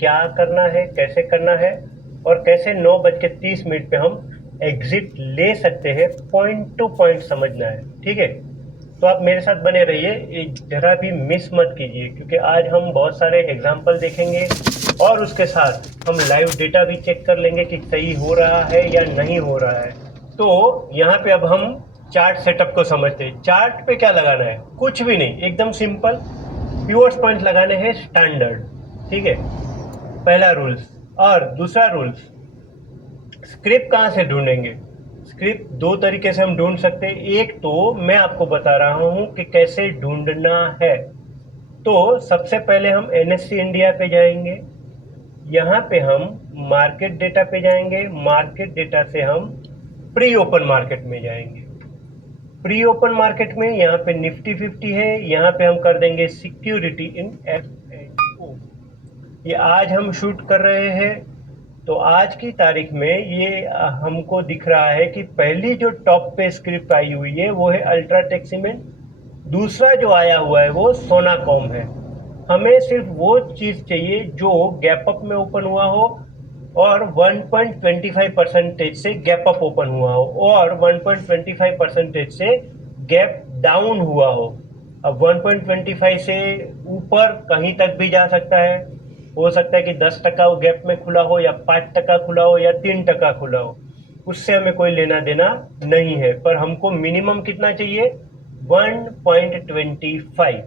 क्या करना है, कैसे करना है और कैसे 9:30 पे हम एग्जिट ले सकते हैं, पॉइंट टू पॉइंट समझना है। ठीक है, तो आप मेरे साथ बने रहिए, जरा भी मिस मत कीजिए, क्योंकि आज हम बहुत सारे एग्जाम्पल देखेंगे और उसके साथ हम लाइव डेटा भी चेक कर लेंगे कि सही हो रहा है या नहीं हो रहा है। तो यहाँ पे अब हम चार्ट सेटअप को समझते हैं। चार्ट पे क्या लगाना है, कुछ भी नहीं, एकदम सिंपल प्योर्स पॉइंट लगाने हैं स्टैंडर्ड। ठीक है, पहला रूल्स। और दूसरा रूल्स, स्क्रिप्ट कहाँ से ढूंढेंगे। स्क्रिप्ट दो तरीके से हम ढूंढ सकते हैं। एक तो मैं आपको बता रहा हूँ कि कैसे ढूंढना है। तो सबसे पहले हम एनएससी इंडिया पे जाएंगे, यहाँ पे हम मार्केट डेटा पे जाएंगे, मार्केट डेटा से हम प्री ओपन मार्केट में जाएंगे। प्री ओपन मार्केट में यहाँ पे निफ्टी 50 है, यहाँ पे हम कर देंगे सिक्योरिटी इन F&O। ये आज हम शूट कर रहे हैं, तो आज की तारीख में ये हमको दिख रहा है कि पहली जो टॉप पे स्क्रिप्ट आई हुई है वो है अल्ट्राटेक सीमेंट, दूसरा जो आया हुआ है वो सोनाकॉम है। हमें सिर्फ वो चीज़ चाहिए जो गैप अप में ओपन हुआ हो और 1.25% से गैप अप ओपन हुआ हो और 1.25% से गैप डाउन हुआ हो। अब 1.25 से ऊपर कहीं तक भी जा सकता है, हो सकता है कि 10% वो गैप में खुला हो या 5% खुला हो या 3% खुला हो, उससे हमें कोई लेना देना नहीं है। पर हमको मिनिमम कितना चाहिए, 1.25।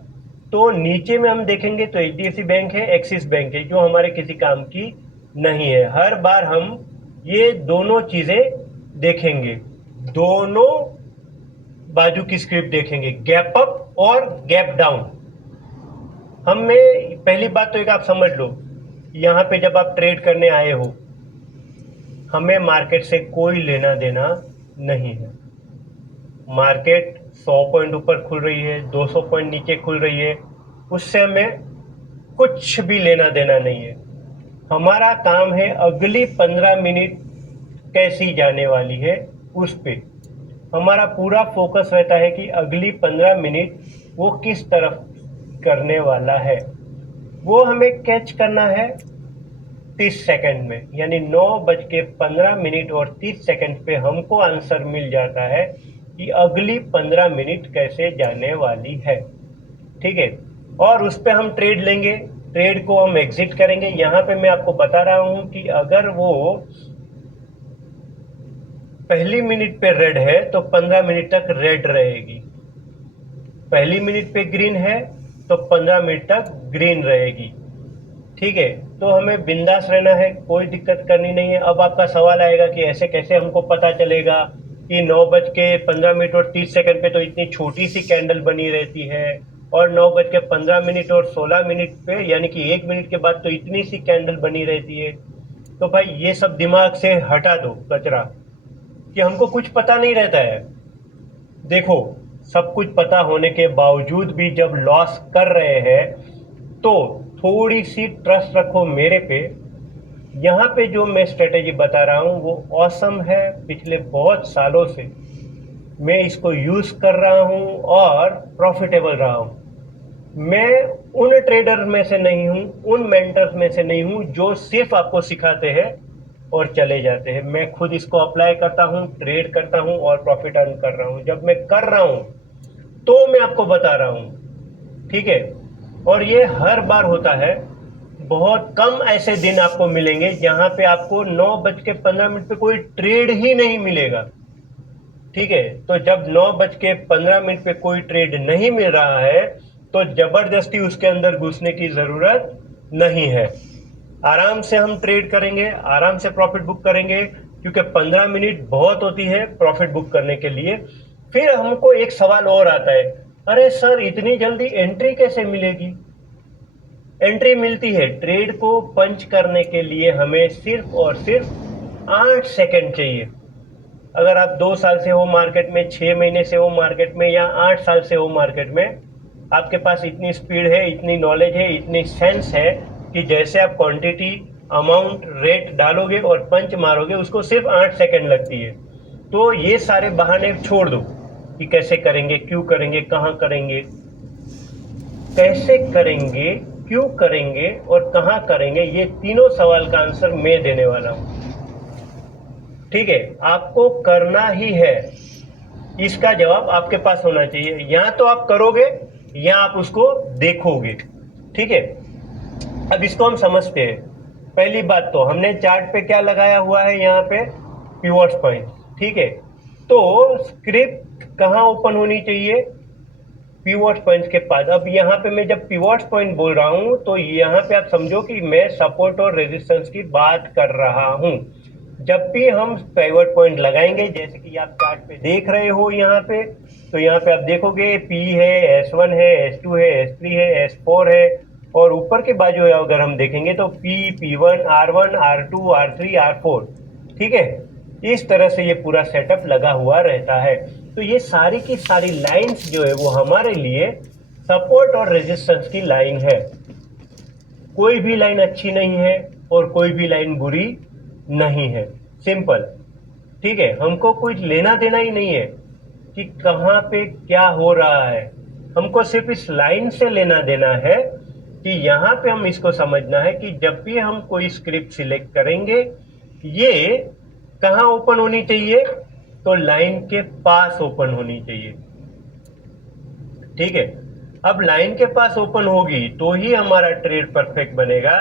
तो नीचे में हम देखेंगे तो एचडीएफसी बैंक है, एक्सिस बैंक है, जो हमारे किसी काम की नहीं है। हर बार हम ये दोनों चीजें देखेंगे, दोनों बाजू की स्क्रिप्ट देखेंगे, गैप अप और गैप डाउन। हमें पहली बात तो एक आप समझ लो, यहाँ पे जब आप ट्रेड करने आए हो, हमें मार्केट से कोई लेना देना नहीं है। मार्केट 100 पॉइंट ऊपर खुल रही है, 200 पॉइंट नीचे खुल रही है, उससे हमें कुछ भी लेना देना नहीं है। हमारा काम है अगली 15 मिनट कैसी जाने वाली है, उस पे हमारा पूरा फोकस रहता है कि अगली 15 मिनट वो किस तरफ करने वाला है। वो हमें कैच करना है 30 सेकंड में, यानी 9:15 और 30 सेकंड पे हमको आंसर मिल जाता है कि अगली 15 मिनट कैसे जाने वाली है। ठीक है, और उस पे हम ट्रेड लेंगे, ट्रेड को हम एग्जिट करेंगे। यहाँ पे मैं आपको बता रहा हूँ कि अगर वो पहली मिनट पे रेड है तो 15 मिनट तक रेड रहेगी, पहली मिनट पे ग्रीन है तो 15 मिनट तक ग्रीन रहेगी। ठीक है, तो हमें बिंदास रहना है, कोई दिक्कत करनी नहीं है। अब आपका सवाल आएगा कि ऐसे कैसे हमको पता चलेगा कि 9:15 और 30 सेकंड पे तो इतनी छोटी सी कैंडल बनी रहती है और 9:15 और 16 पे यानी कि 1 मिनट के बाद तो इतनी सी कैंडल बनी रहती है। तो भाई ये सब दिमाग से हटा दो कचरा, कि हमको कुछ पता नहीं रहता है। देखो, सब कुछ पता होने के बावजूद भी जब लॉस कर रहे हैं तो थोड़ी सी ट्रस्ट रखो मेरे पे। यहाँ पे जो मैं स्ट्रेटेजी बता रहा हूँ वो ऑसम है, पिछले बहुत सालों से मैं इसको यूज कर रहा हूँ और प्रॉफिटेबल रहा हूँ। मैं उन ट्रेडर में से नहीं हूँ, उन मेंटर्स में से नहीं हूँ जो सिर्फ आपको सिखाते हैं और चले जाते हैं। मैं खुद इसको अप्लाई करता हूँ, ट्रेड करता हूँ और प्रॉफिट अर्न कर रहा हूँ। जब मैं कर रहा हूँ तो मैं आपको बता रहा हूँ। ठीक है, और ये हर बार होता है, बहुत कम ऐसे दिन आपको मिलेंगे जहां पे आपको 9:15 पे कोई ट्रेड ही नहीं मिलेगा। ठीक है, तो जब 9:15 पे कोई ट्रेड नहीं मिल रहा है तो जबरदस्ती उसके अंदर घुसने की जरूरत नहीं है। आराम से हम ट्रेड करेंगे, आराम से प्रॉफिट बुक करेंगे, क्योंकि 15 मिनट बहुत होती है प्रॉफिट बुक करने के लिए। फिर हमको एक सवाल और आता है, अरे सर इतनी जल्दी एंट्री कैसे मिलेगी। एंट्री मिलती है, ट्रेड को पंच करने के लिए हमें सिर्फ और सिर्फ 8 सेकंड चाहिए। अगर आप 2 साल से हो मार्केट में, 6 महीने से हो मार्केट में या 8 साल से हो मार्केट में, आपके पास इतनी स्पीड है, इतनी नॉलेज है, इतनी सेंस है कि जैसे आप क्वांटिटी, अमाउंट, रेट डालोगे और पंच मारोगे उसको सिर्फ 8 सेकंड लगती है। तो ये सारे बहाने छोड़ दो कि कैसे करेंगे, क्यों करेंगे, कहाँ करेंगे, कैसे करेंगे, क्यों करेंगे और कहाँ करेंगे, ये तीनों सवाल का आंसर मैं देने वाला हूँ। ठीक है, आपको करना ही है, इसका जवाब आपके पास होना चाहिए। या तो आप करोगे या आप उसको देखोगे। ठीक है, अब इसको हम समझते हैं। पहली बात तो हमने चार्ट पे क्या लगाया हुआ है, यहाँ पे पिवट पॉइंट। ठीक है, तो स्क्रिप्ट कहाँ ओपन होनी चाहिए, पिवट पॉइंट के पास। अब यहाँ पे मैं जब पिवट पॉइंट बोल रहा हूँ तो यहाँ पे आप समझो कि मैं सपोर्ट और रेजिस्टेंस की बात कर रहा हूँ। जब भी हम पिवट पॉइंट लगाएंगे, जैसे कि आप चार्ट पे देख रहे हो यहाँ पे, तो यहाँ पे आप देखोगे P है, S1 है, S2 है, S3 है, S4 है, और ऊपर के बाजू अगर हम देखेंगे तो P, P1, R1, R2, R3, R4। ठीक है, इस तरह से ये पूरा सेटअप लगा हुआ रहता है। तो ये सारी की सारी लाइंस जो है वो हमारे लिए सपोर्ट और रेजिस्टेंस की लाइन है। कोई भी लाइन अच्छी नहीं है और कोई भी लाइन बुरी नहीं है, सिंपल। ठीक है, हमको कुछ लेना देना ही नहीं है कि कहाँ पे क्या हो रहा है, हमको सिर्फ इस लाइन से लेना देना है कि यहाँ पे हम इसको समझना है कि जब भी हम कोई स्क्रिप्ट सिलेक्ट करेंगे, ये कहाँ ओपन होनी चाहिए, तो लाइन के पास ओपन होनी चाहिए। ठीक है, अब लाइन के पास ओपन होगी तो ही हमारा ट्रेड परफेक्ट बनेगा,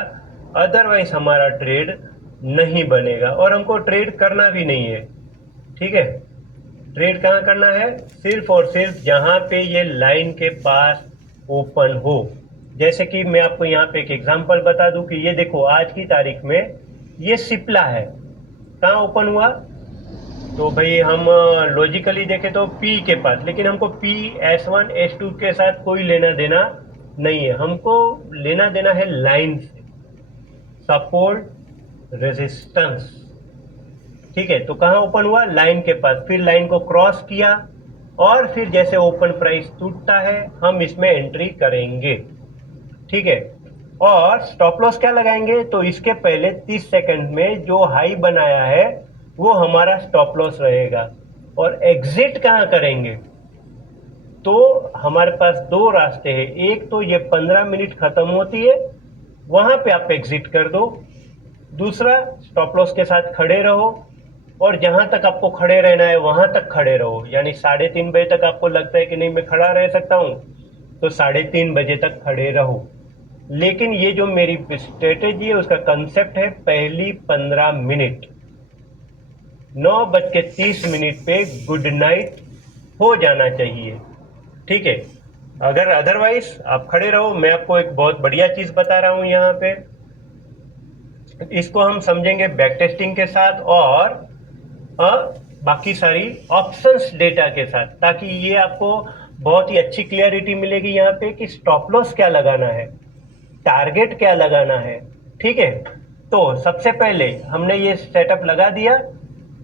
अदरवाइज हमारा ट्रेड नहीं बनेगा और हमको ट्रेड करना भी नहीं है। ठीक है, ट्रेड कहाँ करना है, सिर्फ और सिर्फ जहां पे ये लाइन के पास ओपन हो। जैसे कि मैं आपको यहाँ पे एक एग्जांपल बता दूं कि ये देखो आज की तारीख में ये सिप्ला है, कहाँ ओपन हुआ, तो भाई हम लॉजिकली देखें तो P के पास, लेकिन हमको P, S1, S2 के साथ कोई लेना देना नहीं है, हमको लेना देना है लाइन से, सपोर्ट रेजिस्टेंस। ठीक है, तो कहाँ ओपन हुआ, लाइन के पास, फिर लाइन को क्रॉस किया और फिर जैसे ओपन प्राइस टूटता है हम इसमें एंट्री करेंगे। ठीक है, और स्टॉप लॉस क्या लगाएंगे, तो इसके पहले 30 सेकंड में जो हाई बनाया है वो हमारा स्टॉप लॉस रहेगा। और एग्जिट कहाँ करेंगे, तो हमारे पास दो रास्ते हैं, एक तो ये 15 मिनट खत्म होती है वहां पे आप एग्जिट कर दो, दूसरा स्टॉप लॉस के साथ खड़े रहो और जहां तक आपको खड़े रहना है वहां तक खड़े रहो। यानी 3:30 बजे तक आपको लगता है कि नहीं मैं खड़ा रह सकता हूं, तो 3:30 बजे तक खड़े रहो। लेकिन ये जो मेरी स्ट्रेटेजी है उसका कंसेप्ट है, पहली 15 मिनट 9:30 पे गुड नाइट हो जाना चाहिए। ठीक है, अगर अदरवाइज आप खड़े रहो, मैं आपको एक बहुत बढ़िया चीज बता रहा हूं यहाँ पे, इसको हम समझेंगे बैक टेस्टिंग के साथ और बाकी सारी ऑप्शंस डेटा के साथ, ताकि ये आपको बहुत ही अच्छी क्लियरिटी मिलेगी यहाँ पे कि स्टॉप लॉस क्या लगाना है, टारगेट क्या लगाना है। ठीक है, तो सबसे पहले हमने ये सेटअप लगा दिया,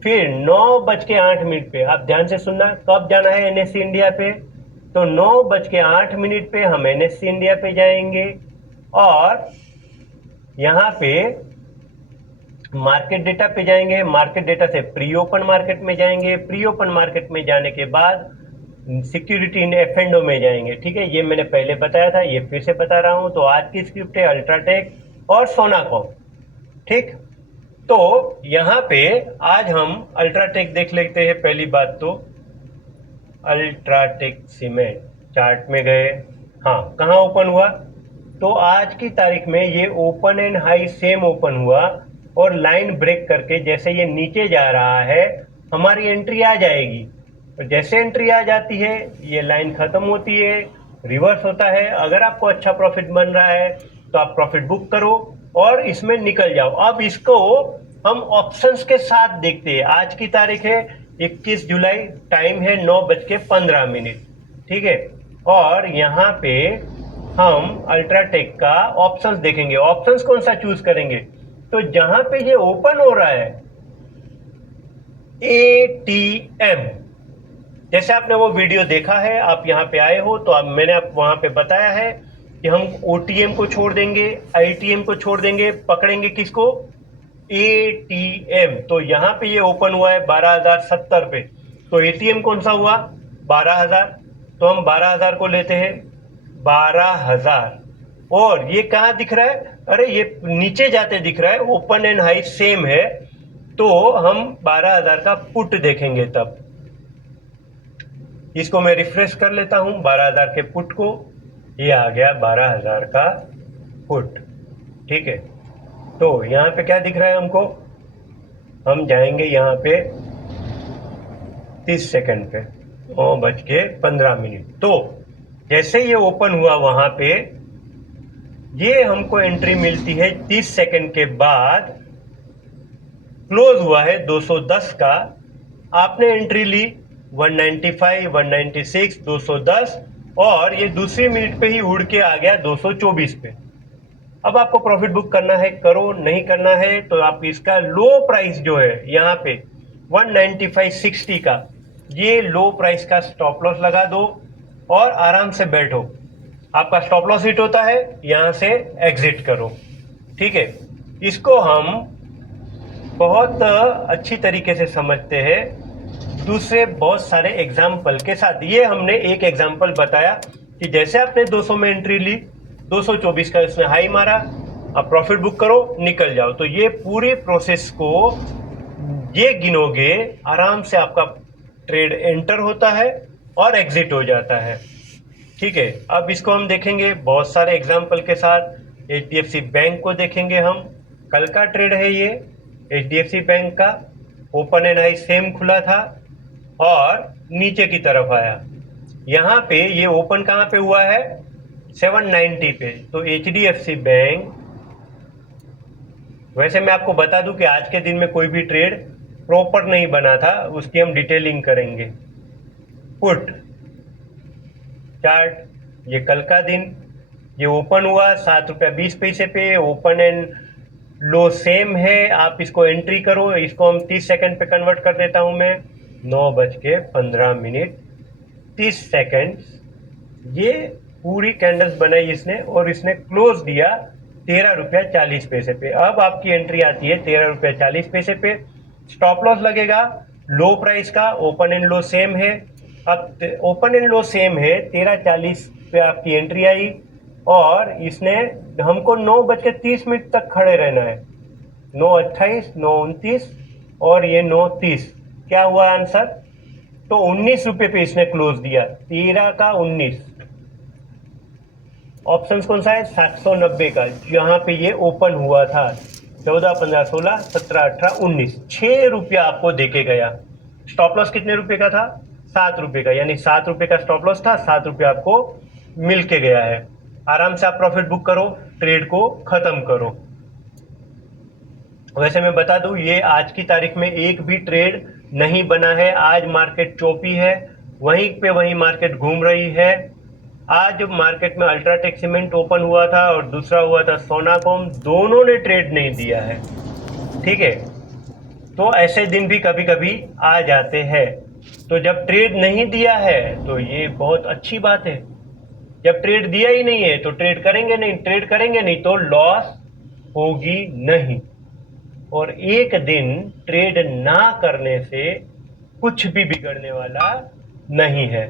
फिर 9:08 पे आप ध्यान से सुनना, कब जाना है एनएससी इंडिया पे, तो 9:08 पे हम एनएससी इंडिया पे जाएंगे और यहाँ पे मार्केट डेटा पे जाएंगे, मार्केट डेटा से प्री ओपन मार्केट में जाएंगे, प्री ओपन मार्केट में जाने के बाद सिक्योरिटी इन एफ&ओ में जाएंगे। ठीक है, ये मैंने पहले बताया था, ये फिर से बता रहा हूं। तो आज की स्क्रिप्ट है अल्ट्राटेक और सोनाकॉम। ठीक, तो यहाँ पे आज हम अल्ट्राटेक देख लेते हैं। पहली बात तो अल्ट्राटेक सीमेंट चार्ट में गए, हाँ कहाँ ओपन हुआ, तो आज की तारीख में ये open and high same open हुआ और लाइन ब्रेक करके जैसे ये नीचे जा रहा है हमारी एंट्री आ जाएगी। और जैसे एंट्री आ जाती है ये लाइन खत्म होती है, रिवर्स होता है। अगर आपको अच्छा प्रॉफिट बन रहा है तो आप प्रॉफिट बुक करो और इसमें निकल जाओ। अब इसको हम ऑप्शंस के साथ देखते हैं। आज की तारीख है 21 जुलाई, टाइम है 9:15। ठीक है, और यहाँ पे हम अल्ट्राटेक का ऑप्शंस देखेंगे। ऑप्शंस कौन सा चूज करेंगे, तो जहां पे ये ओपन हो रहा है ATM, जैसे आपने वो वीडियो देखा है, आप यहाँ पे आए हो तो अब मैंने आप वहां पे बताया है कि हम OTM को छोड़ देंगे, ITM को छोड़ देंगे, पकड़ेंगे किसको, ATM। तो यहाँ पे ये ओपन हुआ है 12,070 पे, तो ATM कौन सा हुआ 12,000, तो हम 12,000 को लेते हैं 12,000। और ये कहाँ दिख रहा है, अरे ये नीचे जाते दिख रहा है, ओपन एंड हाई सेम है, तो हम 12,000 का पुट देखेंगे तब। इसको मैं रिफ्रेश कर लेता हूं 12,000 के पुट को, ये आ गया 12,000 का पुट। ठीक है, तो यहाँ पे क्या दिख रहा है हमको, हम जाएंगे यहाँ पे 30 सेकंड पे, 9:15। तो जैसे ये ओपन हुआ वहां पे, ये हमको एंट्री मिलती है 30 सेकंड के बाद, क्लोज हुआ है 210 का, आपने एंट्री ली 195, 196, 210, और ये दूसरी मिनट पे ही उड़ के आ गया 224 पे। अब आपको प्रॉफिट बुक करना है करो, नहीं करना है तो आप इसका लो प्राइस जो है यहाँ पे 195.60 का, ये लो प्राइस का स्टॉप लॉस लगा दो और आराम से बैठो। आपका स्टॉप लॉस हिट होता है, यहाँ से एग्जिट करो। ठीक है, इसको हम बहुत अच्छी तरीके से समझते हैं दूसरे बहुत सारे एग्जाम्पल के साथ। ये हमने एक एग्जाम्पल बताया कि जैसे आपने 200 में एंट्री ली, 224 का इसने हाई मारा, अब प्रॉफिट बुक करो, निकल जाओ। तो ये पूरी प्रोसेस को ये गिनोगे, आराम से आपका ट्रेड एंटर होता है और एग्जिट हो जाता है। ठीक है, अब इसको हम देखेंगे बहुत सारे एग्जाम्पल के साथ। HDFC बैंक को देखेंगे हम, कल का ट्रेड है ये HDFC बैंक का, ओपन एंड हाई सेम खुला था और नीचे की तरफ आया। यहाँ पे ये ओपन कहाँ पे हुआ है, 790 पे। तो HDFC बैंक, वैसे मैं आपको बता दूं कि आज के दिन में कोई भी ट्रेड प्रॉपर नहीं बना था, उसकी हम डिटेलिंग करेंगे। पुट चार्ट, ये कल का दिन, ये ओपन हुआ 7 रुपया 20 पैसे पे, ओपन एंड लो सेम है, आप इसको एंट्री करो। इसको हम 30 सेकंड पे कन्वर्ट कर देता हूं मैं, 9:15, 30 सेकंड। ये पूरी कैंडल्स बनाई इसने और इसने क्लोज दिया 13 रुपया 40 पैसे पे। अब आपकी एंट्री आती है 13 रुपया 40 पैसे पे, स्टॉप लॉस लगेगा लो प्राइस का, ओपन एंड लो सेम है। अब ओपन एंड लो सेम है, 13.40 पे आपकी एंट्री आई और इसने हमको 9:30 तक खड़े रहना है, 9:28, 9:29 और ये 9:30। क्या हुआ आंसर, तो 19 रुपये पे इसने क्लोज दिया, 13 का 19। ऑप्शन कौन सा है, 790 का, जहां पे ये ओपन हुआ था। 14, 15, 16, 17, 18, 19, 6 रुपया आपको देके गया। स्टॉप लॉस कितने रुपए का था, 7 रुपये का, यानी 7 रुपये का स्टॉप लॉस था, 7 रुपया आपको मिल के गया है। आराम से आप प्रॉफिट बुक करो, ट्रेड को खत्म करो। वैसे मैं बता दूं, ये आज की तारीख में एक भी ट्रेड नहीं बना है। आज मार्केट चौपी है, वहीं पे वहीं मार्केट घूम रही है। आज मार्केट में अल्ट्राटेक सीमेंट ओपन हुआ था और दूसरा हुआ था सोनाकॉम, दोनों ने ट्रेड नहीं दिया है। ठीक है, तो ऐसे दिन भी कभी कभी आ जाते हैं। तो जब ट्रेड नहीं दिया है तो ये बहुत अच्छी बात है। जब ट्रेड दिया ही नहीं है तो ट्रेड करेंगे नहीं, ट्रेड करेंगे नहीं तो लॉस होगी नहीं। और एक दिन ट्रेड ना करने से कुछ भी बिगड़ने वाला नहीं है।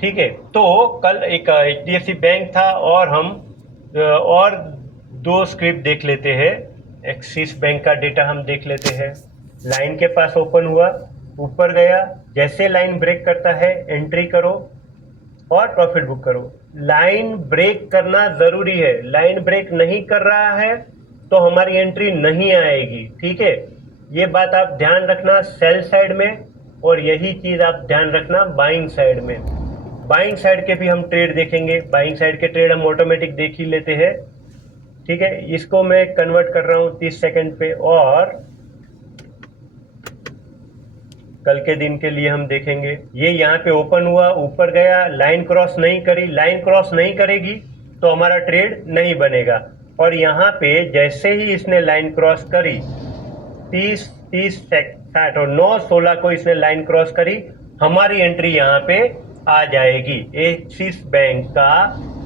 ठीक है, तो कल एक HDFC बैंक था और हम और 2 स्क्रिप्ट देख लेते हैं। एक्सिस बैंक का डेटा हम देख लेते हैं। लाइन के पास ओपन हुआ, ऊपर गया, जैसे लाइन ब्रेक करता है एंट्री करो और प्रॉफिट बुक करो। लाइन ब्रेक करना जरूरी है, लाइन ब्रेक नहीं कर रहा है तो हमारी एंट्री नहीं आएगी। ठीक है, ये बात आप ध्यान रखना सेल साइड में, और यही चीज आप ध्यान रखना बाइंग साइड में। बाइंग साइड के भी हम ट्रेड देखेंगे, बाइंग साइड के ट्रेड हम ऑटोमेटिक देख ही लेते हैं। ठीक है, इसको मैं कन्वर्ट कर रहा हूं 30 सेकंड पे और कल के दिन के लिए हम देखेंगे। ये यहाँ पे ओपन हुआ, ऊपर गया, लाइन क्रॉस नहीं करी, लाइन क्रॉस नहीं करेगी तो हमारा ट्रेड नहीं बनेगा। और यहाँ पे जैसे ही इसने लाइन क्रॉस करी, 30, 60 और 9, 16 को इसने लाइन क्रॉस करी, हमारी एंट्री यहाँ पे आ जाएगी। एक्सिस बैंक का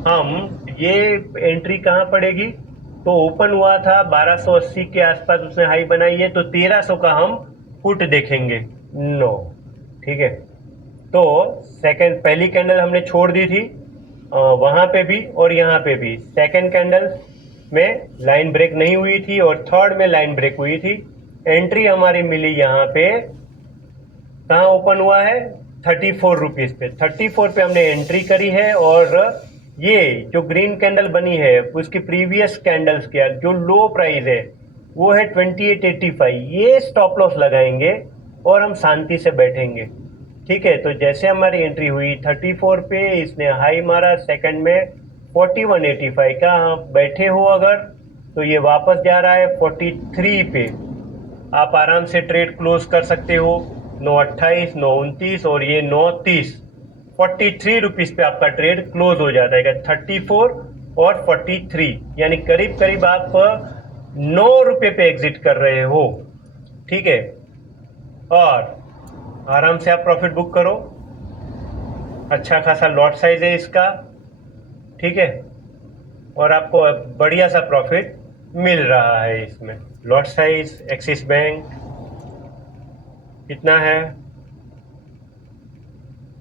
हम ये एंट्री कहाँ पड़ेगी, तो ओपन हुआ था 1280 के आसपास उसने हाई बनाई है, तो 1300 का हम पुट देखेंगे। नो, ठीक है, तो सेकंड पहली कैंडल हमने छोड़ दी थी वहां पे भी और यहाँ पे भी सेकंड कैंडल में लाइन ब्रेक नहीं हुई थी और थर्ड में लाइन ब्रेक हुई थी। एंट्री हमारी मिली यहाँ पे, कहाँ ओपन हुआ है, 34 रुपीज पे। 34 पे हमने एंट्री करी है और ये जो ग्रीन कैंडल बनी है उसकी प्रीवियस कैंडल्स के जो लो प्राइस है वो है 2885। ये स्टॉप लॉस लगाएंगे और हम शांति से बैठेंगे। ठीक है, तो जैसे हमारी एंट्री हुई 34 पे, इसने हाई मारा सेकंड में 4185 का, आप बैठे हो अगर तो ये वापस जा रहा है 43 पे। आप आराम से ट्रेड क्लोज कर सकते हो 928, 929 और ये 930, 43 रुपीज पे आपका ट्रेड क्लोज हो जाता है। 34 और 43 यानी करीब करीब आप 9 रुपये पे एग्जिट कर रहे हो। ठीक है, और आराम से आप प्रॉफिट बुक करो। अच्छा खासा लॉट साइज है इसका। ठीक है, और आपको बढ़िया सा प्रॉफिट मिल रहा है इसमें। लॉट साइज एक्सिस बैंक कितना है,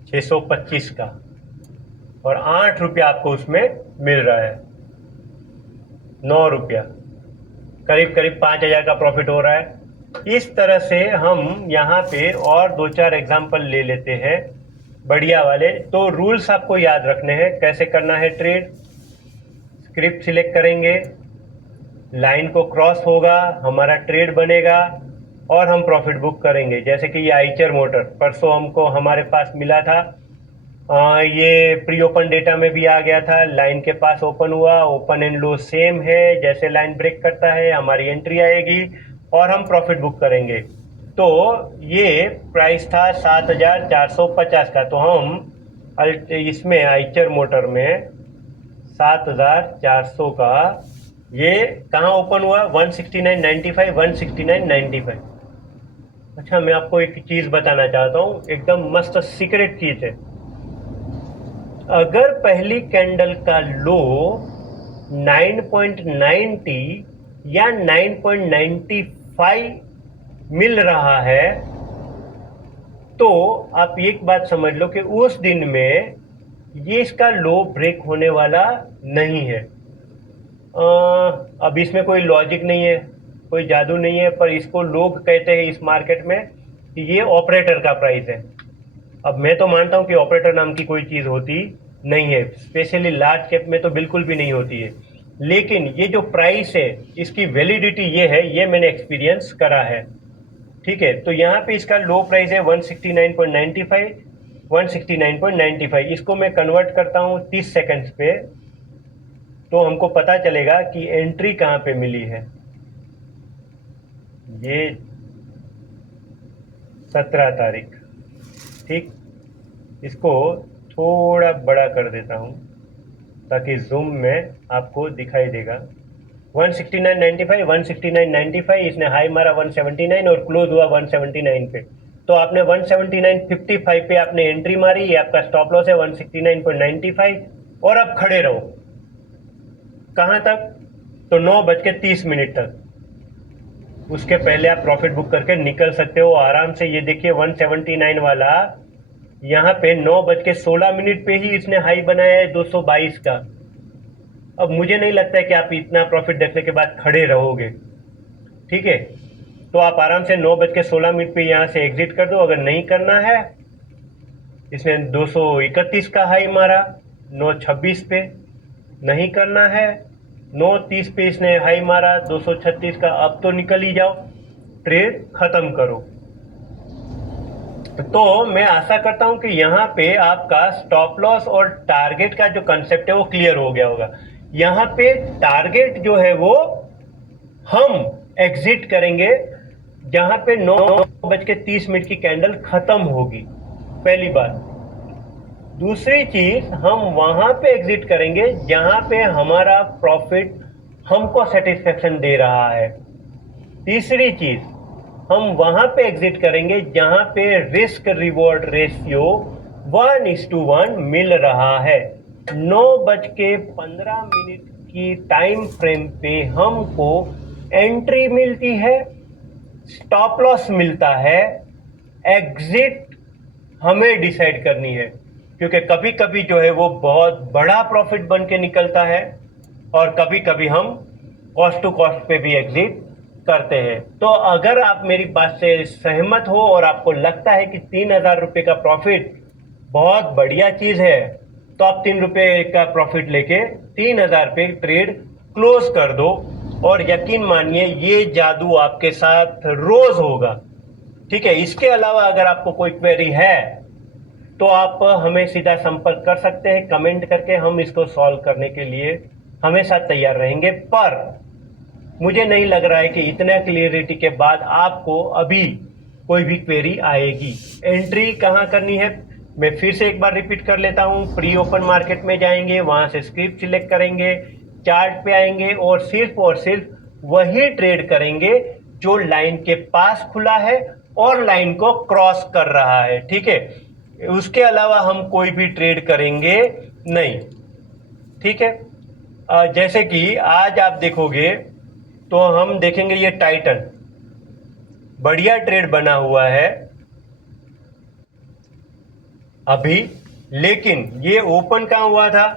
625 का, और 8 रुपया आपको उसमें मिल रहा है। 9 रुपया, करीब करीब 5,000 का प्रॉफिट हो रहा है। इस तरह से हम यहाँ पे और 2-4 एग्जाम्पल ले लेते हैं बढ़िया वाले। तो रूल्स आपको याद रखने हैं कैसे करना है ट्रेड। स्क्रिप्ट सिलेक्ट करेंगे, लाइन को क्रॉस होगा, हमारा ट्रेड बनेगा और हम प्रॉफिट बुक करेंगे। जैसे कि ये आइचर मोटर परसों हमको हमारे पास मिला था, ये प्री ओपन डेटा में भी आ गया था। लाइन के पास ओपन हुआ, ओपन एंड लो सेम है, जैसे लाइन ब्रेक करता है हमारी एंट्री आएगी और हम प्रॉफिट बुक करेंगे। तो ये प्राइस था 7,450 का, तो हम इसमें आइचर मोटर में 7,400 का ये कहाँ ओपन हुआ, 169.95, 169.95। अच्छा, मैं आपको एक चीज बताना चाहता हूँ, एकदम मस्त सीक्रेट चीज है। अगर पहली कैंडल का लो 9.90 या 9.95 मिल रहा है तो आप एक बात समझ लो कि उस दिन में ये इसका लो ब्रेक होने वाला नहीं है। अब इसमें कोई लॉजिक नहीं है, कोई जादू नहीं है, पर इसको लोग कहते हैं इस मार्केट में कि ये ऑपरेटर का प्राइस है। अब मैं तो मानता हूं कि ऑपरेटर नाम की कोई चीज़ होती नहीं है, स्पेशली लार्ज कैप में तो बिल्कुल भी नहीं होती है। लेकिन ये जो प्राइस है इसकी वैलिडिटी ये है, ये मैंने एक्सपीरियंस करा है। ठीक है, तो यहाँ पे इसका लो प्राइस है 169.95, 169.95। इसको मैं कन्वर्ट करता हूँ 30 सेकंड्स पे, तो हमको पता चलेगा कि एंट्री कहाँ पे मिली है। ये 17 तारीख। ठीक, इसको थोड़ा बड़ा कर देता हूँ ताकि जूम में आपको दिखाई देगा। 169.95, 169.95, इसने हाई मारा 179 और क्लोज हुआ 179 पे। तो आपने 179.55 पे आपने एंट्री मारी, ये आपका स्टॉप लॉस है 169.95, और अब खड़े रहो कहाँ तक, तो 9:30 तक। उसके पहले आप प्रॉफिट बुक करके निकल सकते हो आराम से। ये देखिए 179 वाला यहाँ पे 9:16 पे ही इसने हाई बनाया है 222 का। अब मुझे नहीं लगता है कि आप इतना प्रॉफिट देखने के बाद खड़े रहोगे। ठीक है, तो आप आराम से 9:16 पे यहाँ से एग्जिट कर दो। अगर नहीं करना है, इसने 231 का हाई मारा 9:26 पे, नहीं करना है 9:30 पे इसने हाई मारा 236 का, अब तो निकल ही जाओ, ट्रेड खत्म करो। तो मैं आशा करता हूं कि यहाँ पे आपका स्टॉप लॉस और टारगेट का जो कंसेप्ट है वो क्लियर हो गया होगा। यहाँ पे टारगेट जो है वो हम एग्जिट करेंगे जहां पे 9:30 की कैंडल खत्म होगी, पहली बात। दूसरी चीज, हम वहां पे एग्जिट करेंगे जहां पे हमारा प्रॉफिट हमको सेटिस्फेक्शन दे रहा है। तीसरी चीज, हम वहां पे एग्जिट करेंगे जहां पे रिस्क रिवॉर्ड रेशियो 1:1 मिल रहा है। 9:15 की टाइम फ्रेम पे हमको एंट्री मिलती है, स्टॉप लॉस मिलता है, एग्जिट हमें डिसाइड करनी है। क्योंकि कभी कभी जो है वो बहुत बड़ा प्रॉफिट बन के निकलता है और कभी कभी हम कॉस्ट टू कॉस्ट पे भी एग्जिट करते हैं। तो अगर आप मेरी बात से सहमत हो और आपको लगता है कि 3,000 रुपये का प्रॉफिट बहुत बढ़िया चीज़ है, तो आप 3 रुपये का प्रॉफिट लेके 3,000 पे ट्रेड क्लोज कर दो और यकीन मानिए ये जादू आपके साथ रोज होगा। ठीक है, इसके अलावा अगर आपको कोई क्वेरी है तो आप हमें सीधा संपर्क कर सकते हैं कमेंट करके, हम इसको सॉल्व करने के लिए हमेशा तैयार रहेंगे। पर मुझे नहीं लग रहा है कि इतना क्लियरिटी के बाद आपको अभी कोई भी क्वेरी आएगी। एंट्री कहाँ करनी है मैं फिर से एक बार रिपीट कर लेता हूँ। प्री ओपन मार्केट में जाएंगे, वहां से स्क्रिप्ट सिलेक्ट करेंगे, चार्ट पे आएंगे और सिर्फ वही ट्रेड करेंगे जो लाइन के पास खुला है और लाइन को क्रॉस कर रहा है। ठीक है, उसके अलावा हम कोई भी ट्रेड करेंगे नहीं। ठीक है, जैसे कि आज आप देखोगे तो हम देखेंगे ये टाइटन बढ़िया ट्रेड बना हुआ है अभी, लेकिन ये ओपन कहाँ हुआ था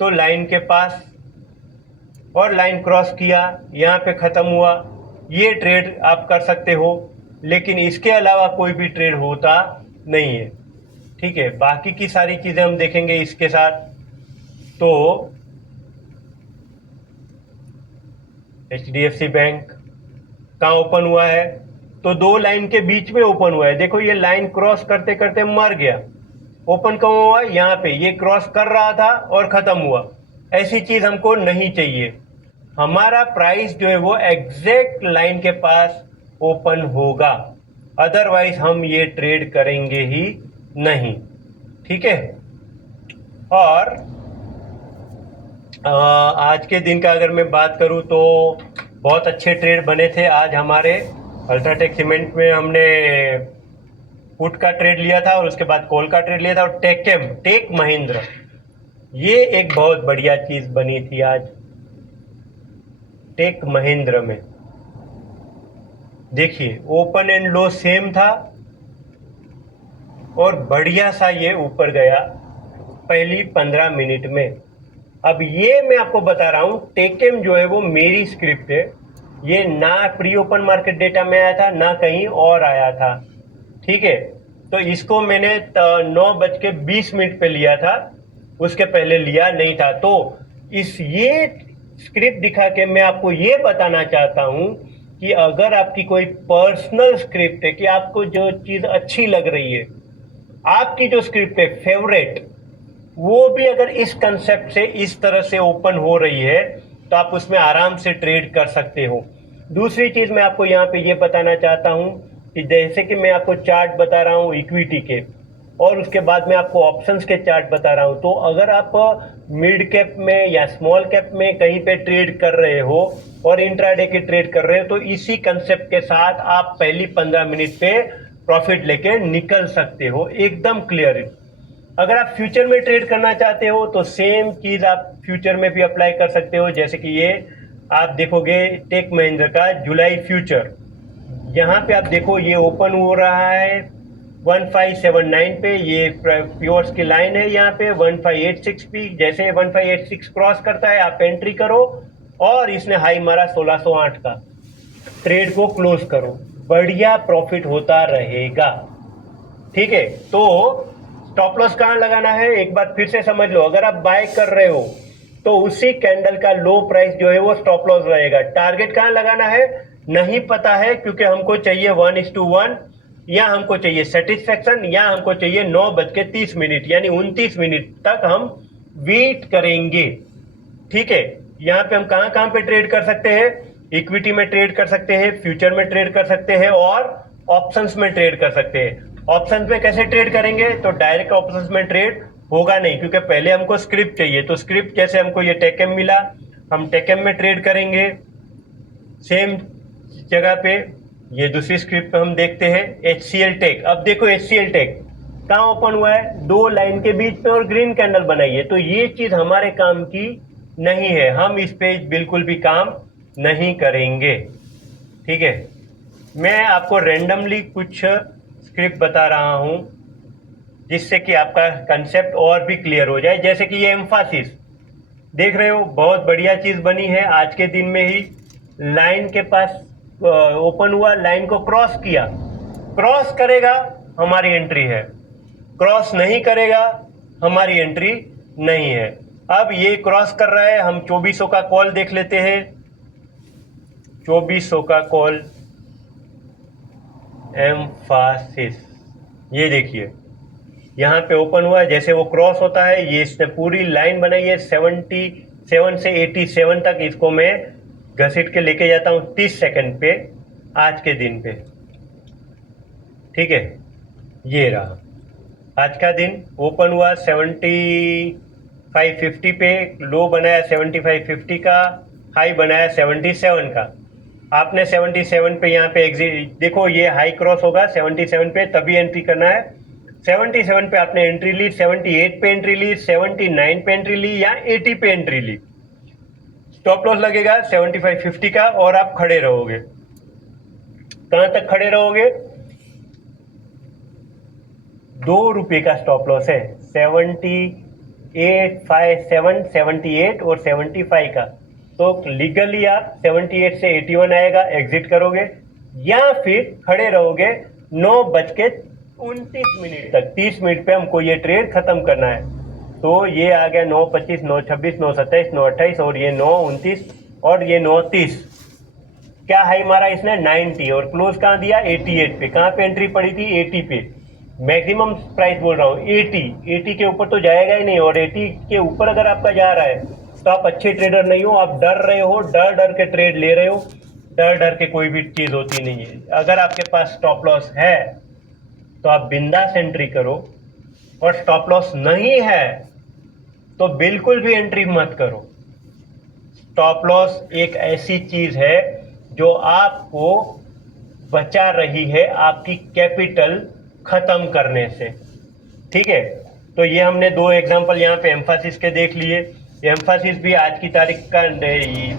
तो लाइन के पास, और लाइन क्रॉस किया, यहाँ पे ख़त्म हुआ। ये ट्रेड आप कर सकते हो, लेकिन इसके अलावा कोई भी ट्रेड होता नहीं है। ठीक है, बाकी की सारी चीज़ें हम देखेंगे इसके साथ। तो HDFC बैंक कहाँ ओपन हुआ है तो दो लाइन के बीच में ओपन हुआ है। देखो ये लाइन क्रॉस करते करते मर गया, ओपन कहाँ हुआ यहाँ पे, ये क्रॉस कर रहा था और ख़त्म हुआ। ऐसी चीज़ हमको नहीं चाहिए। हमारा प्राइस जो है वो एग्जैक्ट लाइन के पास ओपन होगा, अदरवाइज हम ये ट्रेड करेंगे ही नहीं। ठीक है, और आज के दिन का अगर मैं बात करूं तो बहुत अच्छे ट्रेड बने थे आज हमारे। अल्ट्राटेक सीमेंट में हमने पुट का ट्रेड लिया था और उसके बाद कॉल का ट्रेड लिया था, और टेक महिंद्रा ये एक बहुत बढ़िया चीज़ बनी थी आज। टेक महिंद्रा में देखिए ओपन एंड लो सेम था और बढ़िया सा ये ऊपर गया पहली 15 मिनट में। अब ये मैं आपको बता रहा हूँ, टेकेम जो है वो मेरी स्क्रिप्ट है, ये ना प्री ओपन मार्केट डेटा में आया था ना कहीं और आया था। ठीक है, तो इसको मैंने 9:20 पे लिया था, उसके पहले लिया नहीं था। तो ये स्क्रिप्ट दिखा के मैं आपको ये बताना चाहता हूँ कि अगर आपकी कोई पर्सनल स्क्रिप्ट है कि आपको जो चीज़ अच्छी लग रही है, आपकी जो स्क्रिप्ट है फेवरेट, वो भी अगर इस कंसेप्ट से इस तरह से ओपन हो रही है तो आप उसमें आराम से ट्रेड कर सकते हो। दूसरी चीज़ मैं आपको यहाँ पे ये बताना चाहता हूँ कि जैसे कि मैं आपको चार्ट बता रहा हूँ इक्विटी के, और उसके बाद मैं आपको ऑप्शंस के चार्ट बता रहा हूँ, तो अगर आप मिड कैप में या स्मॉल कैप में कहीं पे ट्रेड कर रहे हो और इंट्राडे के ट्रेड कर रहे हो, तो इसी कंसेप्ट के साथ आप पहली 15 मिनट पे प्रॉफिट लेके निकल सकते हो, एकदम क्लियर। अगर आप फ्यूचर में ट्रेड करना चाहते हो तो सेम चीज़ आप फ्यूचर में भी अप्लाई कर सकते हो। जैसे कि ये आप देखोगे टेक महिंद्रा का जुलाई फ्यूचर, यहाँ पे आप देखो ये ओपन हो रहा है 1579 पे, ये प्योर्स की लाइन है यहाँ पे 1586 भी। जैसे 1586 क्रॉस करता है आप एंट्री करो और इसने हाई मारा 1608 का, ट्रेड को क्लोज करो, बढ़िया प्रॉफिट होता रहेगा। ठीक है, तो स्टॉप लॉस कहाँ लगाना है एक बार फिर से समझ लो। अगर आप बाय कर रहे हो तो उसी कैंडल का लो प्राइस जो है वो स्टॉप लॉस रहेगा। टारगेट कहाँ लगाना है नहीं पता है, क्योंकि हमको चाहिए 1:1, या हमको चाहिए सेटिस्फेक्शन, या हमको चाहिए 9:30 यानी 29 मिनट तक हम वेट करेंगे। ठीक है, यहाँ पे हम कहाँ कहाँ पे ट्रेड कर सकते हैं, इक्विटी में ट्रेड कर सकते हैं, फ्यूचर में ट्रेड कर सकते हैं और ऑप्शंस में ट्रेड कर सकते हैं। ऑप्शंस में कैसे ट्रेड करेंगे तो डायरेक्ट ऑप्शंस में ट्रेड होगा नहीं, क्योंकि पहले हमको स्क्रिप्ट चाहिए। तो स्क्रिप्ट जैसे हमको ये टेकेम मिला, हम टेकेम में ट्रेड करेंगे सेम जगह पे। ये दूसरी स्क्रिप्ट पे हम देखते हैं HCL टेक। अब देखो HCL टेक कहाँ ओपन हुआ है, दो लाइन के बीच में और ग्रीन कैंडल बनाई है। तो ये चीज़ हमारे काम की नहीं है, हम इस पे बिल्कुल भी काम नहीं करेंगे। ठीक है, मैं आपको रेंडमली कुछ स्क्रिप्ट बता रहा हूँ जिससे कि आपका कंसेप्ट और भी क्लियर हो जाए। जैसे कि ये एम्फासिस देख रहे हो, बहुत बढ़िया चीज बनी है। आज के दिन में ही लाइन के पास ओपन हुआ, लाइन को क्रॉस किया, क्रॉस करेगा हमारी एंट्री है, क्रॉस नहीं करेगा हमारी एंट्री नहीं है। अब ये क्रॉस कर रहा है, हम 2400 का कॉल देख लेते हैं। 2400 का कॉल एम्फासिस, ये देखिए यहाँ पे ओपन हुआ है, जैसे वो क्रॉस होता है, ये इसने पूरी लाइन बनाई है 77 से 87 तक। इसको मैं घसीट के लेके जाता हूँ 30 सेकंड पे आज के दिन पे, ठीक है। ये रहा आज का दिन, ओपन हुआ 7550 पे, लो बनाया 7550 का, हाई बनाया 77 का। आपने 77 पे यहाँ पे एग्जिट, देखो ये हाई क्रॉस होगा 77 पे, तभी एंट्री करना है। 77 पे आपने एंट्री ली, 78 पे एंट्री ली, 79 पे एंट्री ली या 80 पे एंट्री ली। स्टॉप लॉस लगेगा 7550 का और आप खड़े रहोगे। कहां तक खड़े रहोगे? ₹2 का स्टॉप लॉस है, 78 और 75 का। तो लीगली आप 78 से 81 आएगा, एग्जिट करोगे या फिर खड़े रहोगे 9:29 तक। 30 मिनट पे हमको ये ट्रेड खत्म करना है। तो ये आ गया 9:25, 9:26, 9:27, 9:28 और ये 9:29 और ये 9:30। क्या हाई मारा इसने? 90 और क्लोज कहाँ दिया? 88 पे। कहाँ पे एंट्री पड़ी थी? 80 पे। मैक्सिमम प्राइस बोल रहा हूँ 80 के ऊपर तो जाएगा ही नहीं। और 80 के ऊपर अगर आपका जा रहा है तो आप अच्छे ट्रेडर नहीं हो, आप डर रहे हो, डर के ट्रेड ले रहे हो। डर के कोई भी चीज होती नहीं है। अगर आपके पास स्टॉप लॉस है तो आप बिंदास एंट्री करो, और स्टॉप लॉस नहीं है तो बिल्कुल भी एंट्री मत करो। स्टॉप लॉस एक ऐसी चीज है जो आपको बचा रही है आपकी कैपिटल खत्म करने से, ठीक है। तो ये हमने 2 एग्जांपल यहाँ पे एम्फासिस के देख लिए। एम्फासिस भी आज की तारीख का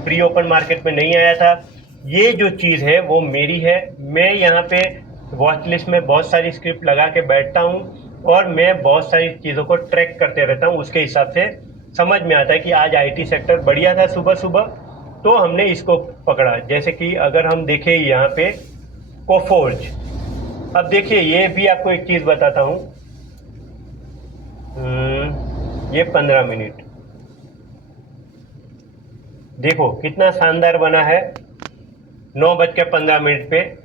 प्री ओपन मार्केट में नहीं आया था। ये जो चीज़ है वो मेरी है। मैं यहाँ पे वॉच लिस्ट में बहुत सारी स्क्रिप्ट लगा के बैठता हूँ और मैं बहुत सारी चीज़ों को ट्रैक करते रहता हूँ। उसके हिसाब से समझ में आता है कि आज आईटी सेक्टर बढ़िया था सुबह सुबह, तो हमने इसको पकड़ा। जैसे कि अगर हम देखें यहाँ पे कोफोर्ज, अब देखिए ये भी आपको एक चीज़ बताता हूँ। ये 15 मिनट देखो कितना शानदार बना है। 9:15 पे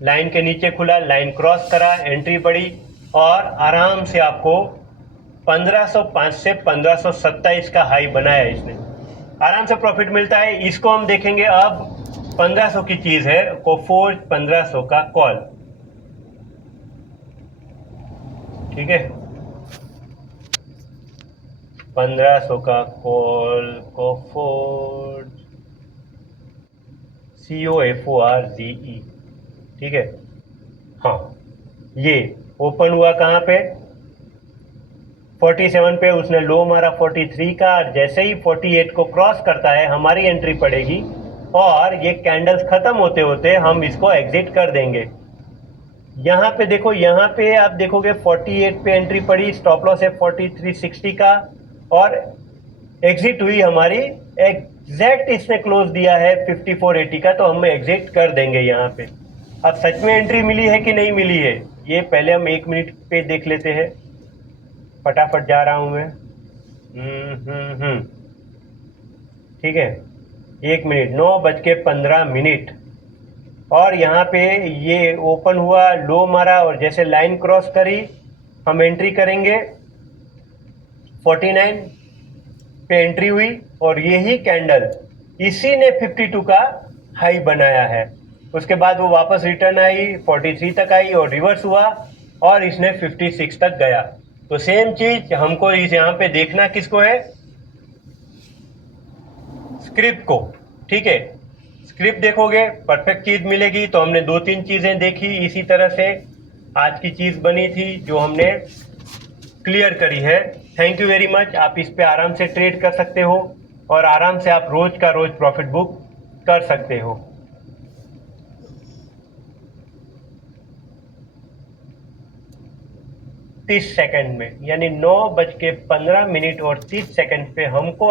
लाइन के नीचे खुला, लाइन क्रॉस करा, एंट्री पड़ी और आराम से आपको 1505 से 1527 का हाई बनाया इसने। आराम से प्रॉफिट मिलता है। इसको हम देखेंगे अब। 1500 की चीज है कोफोर्ज, 1500 का कॉल, ठीक है। 1500 का कॉल कोफोर्ज, COFORZE, ठीक है। हाँ, ये ओपन हुआ कहाँ पे? 47 पे उसने लो मारा 43 का। जैसे ही 48 को क्रॉस करता है हमारी एंट्री पड़ेगी और ये कैंडल्स खत्म होते होते हम इसको एग्जिट कर देंगे। यहाँ पे देखो, यहाँ पे आप देखोगे 48 पे एंट्री पड़ी, स्टॉप लॉस है 4360 का और एग्जिट हुई हमारी। एग्जैक्ट इसने क्लोज दिया है 5480 का, तो हम एग्जिट कर देंगे यहाँ पे। अब सच में एंट्री मिली है कि नहीं मिली है ये पहले हम 1 मिनट पे देख लेते हैं। फटाफट जा रहा हूं मैं। ठीक है, 1 मिनट, 9:15 और यहाँ पे ये ओपन हुआ, लो मारा और जैसे लाइन क्रॉस करी हम एंट्री करेंगे। 49 पे एंट्री हुई और यही कैंडल इसी ने 52 का हाई बनाया है। उसके बाद वो वापस रिटर्न आई, 43 तक आई और रिवर्स हुआ और इसने 56 तक गया। तो सेम चीज हमको इस यहाँ पे देखना किसको है? स्क्रिप्ट को, ठीक है। स्क्रिप्ट देखोगे परफेक्ट चीज मिलेगी। तो हमने 2-3 चीजें देखी इसी तरह से। आज की चीज बनी थी जो हमने क्लियर करी है। Thank you very much. आप इस पे आराम से ट्रेड कर सकते हो और आराम से आप रोज का रोज प्रॉफिट बुक कर सकते हो। 30 सेकंड में, यानी 9:15 और 30 सेकंड पे हमको